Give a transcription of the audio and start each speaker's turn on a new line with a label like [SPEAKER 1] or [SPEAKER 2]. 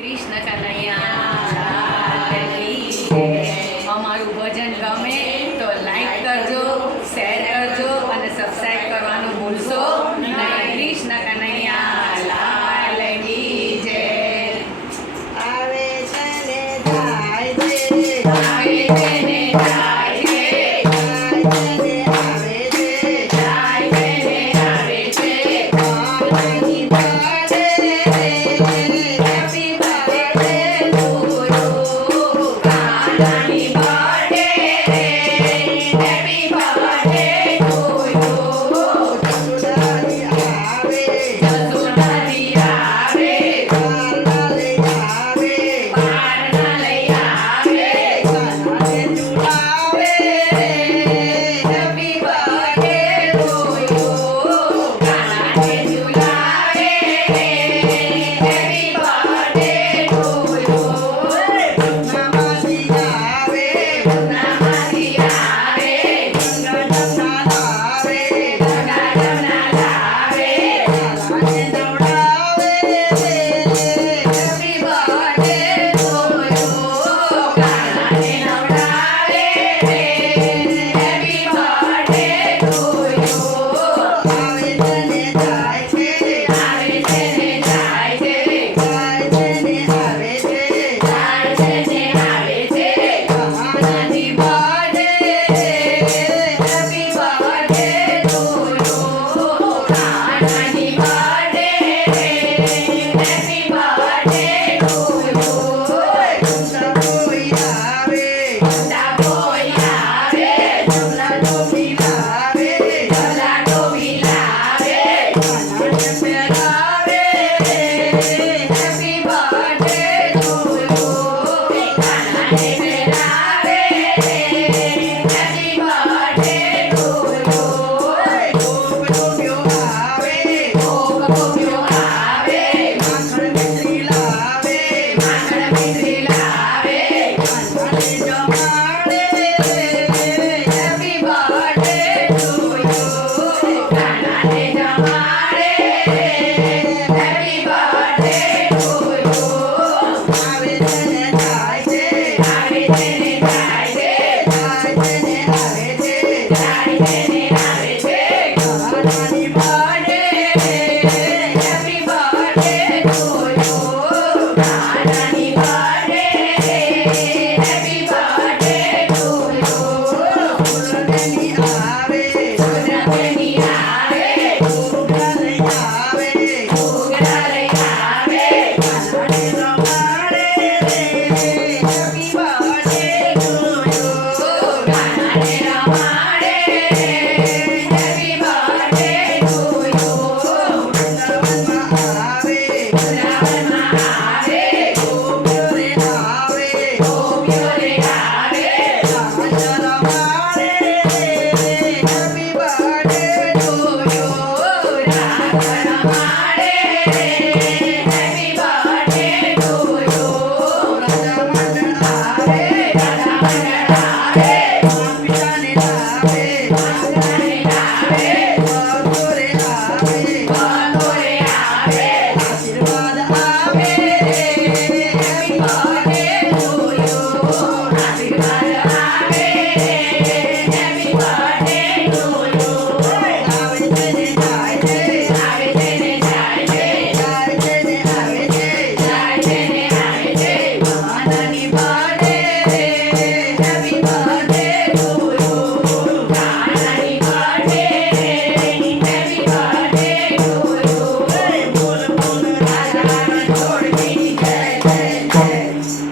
[SPEAKER 1] કૃષ્ણ કનૈયા